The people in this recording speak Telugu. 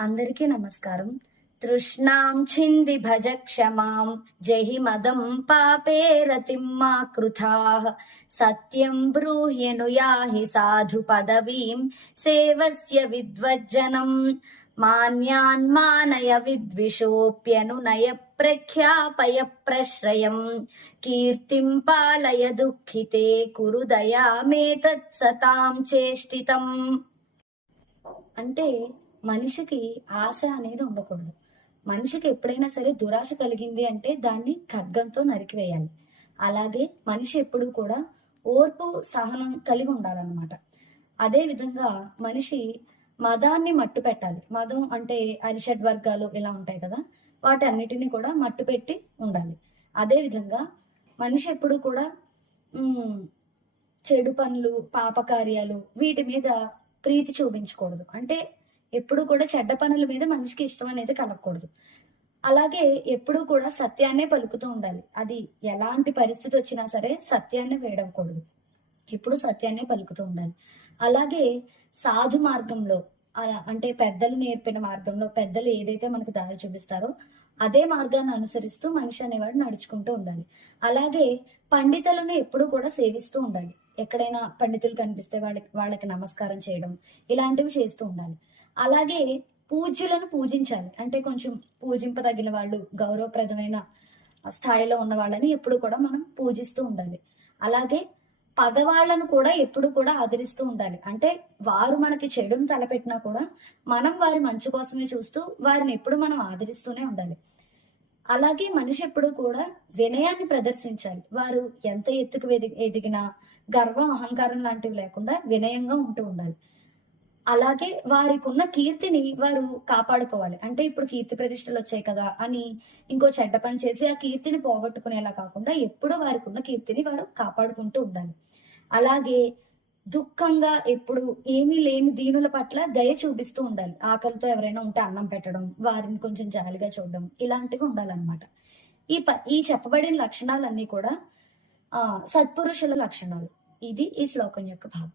అందరికీ నమస్కారం. తృష్ణాం ఛింది భజ క్షమాం. జహి మదం పాపే రతిం మా కృథాః సత్యం బ్రూహ్యను యాహి సాధు పదవీం. సేవస్య విద్వజ్జనం. మాన్యాన్ మానయ విద్విషోప్యనునయ ప్రఖ్యాపయ ప్రశ్రయం. కీర్తిం పాలయ దుఃఖితే కురు దయామేతత్ సతాం చేష్టితం. అంటే మనిషికి ఆశ అనేది ఉండకూడదు. మనిషికి ఎప్పుడైనా సరే దురాశ కలిగింది అంటే దాన్ని ఖడ్గంతో నరికివేయాలి. అలాగే మనిషి ఎప్పుడు కూడా ఓర్పు సహనం కలిగి ఉండాలన్నమాట. అదే విధంగా మనిషి మదాన్ని మట్టు పెట్టాలి. మదం అంటే అరిషడ్ వర్గాలు ఇలా ఉంటాయి కదా వాటి అన్నిటిని కూడా మట్టు పెట్టి ఉండాలి. అదే విధంగా మనిషి ఎప్పుడు కూడా చెడు పనులు పాపకార్యాలు వీటి మీద ప్రీతి చూపించకూడదు. అంటే ఎప్పుడు కూడా చెడ్డ పనుల మీద మనిషికి ఇష్టం అనేది కలగకూడదు. అలాగే ఎప్పుడు కూడా సత్యాన్నే పలుకుతూ ఉండాలి. అది ఎలాంటి పరిస్థితి వచ్చినా సరే సత్యాన్ని వేడవకూడదు. ఎప్పుడు సత్యాన్నే పలుకుతూ ఉండాలి. అలాగే సాధు మార్గంలో అలా- అంటే పెద్దలు నేర్పిన మార్గంలో పెద్దలు ఏదైతే మనకు దారి చూపిస్తారో అదే మార్గాన్ని అనుసరిస్తూ మనిషి అనేవాడు నడుచుకుంటూ ఉండాలి. అలాగే పండితులను ఎప్పుడు కూడా సేవిస్తూ ఉండాలి. ఎక్కడైనా పండితులు కనిపిస్తే వాళ్ళకి వాళ్ళకి నమస్కారం చేయడం ఇలాంటివి చేస్తూ ఉండాలి. అలాగే పూజ్యులను పూజించాలి. అంటే కొంచెం పూజింపదగిన వాళ్ళు గౌరవప్రదమైన స్థాయిలో ఉన్న వాళ్ళని ఎప్పుడు కూడా మనం పూజిస్తూ ఉండాలి. అలాగే పగవాళ్ళను కూడా ఎప్పుడు కూడా ఆదరిస్తూ ఉండాలి. అంటే వారు మనకి చెడును తలపెట్టినా కూడా మనం వారి మంచి కోసమే చూస్తూ వారిని ఎప్పుడు మనం ఆదరిస్తూనే ఉండాలి. అలాగే మనిషి ఎప్పుడు కూడా వినయాన్ని ప్రదర్శించాలి. వారు ఎంత ఎత్తుకు ఎదిగినా గర్వం అహంకారం లాంటివి లేకుండా వినయంగా ఉంటూ ఉండాలి. అలాగే వారికి ఉన్న కీర్తిని వారు కాపాడుకోవాలి. అంటే ఇప్పుడు కీర్తి ప్రతిష్టలు వచ్చాయి కదా అని ఇంకో చెడ్డ పని చేసి ఆ కీర్తిని పోగొట్టుకునేలా కాకుండా ఎప్పుడూ వారికి ఉన్న కీర్తిని వారు కాపాడుకుంటూ ఉండాలి. అలాగే దుఃఖంగా ఎప్పుడు ఏమీ లేని దీనుల పట్ల దయ చూపిస్తూ ఉండాలి. ఆకలితో ఎవరైనా ఉంటే అన్నం పెట్టడం వారిని కొంచెం జాలిగా చూడడం ఇలాంటివి ఉండాలన్నమాట. ఈ ప ఈ చెప్పబడిన లక్షణాలన్నీ కూడా ఆ సత్పురుషుల లక్షణాలు. ఇది ఈ శ్లోకం యొక్క భావం.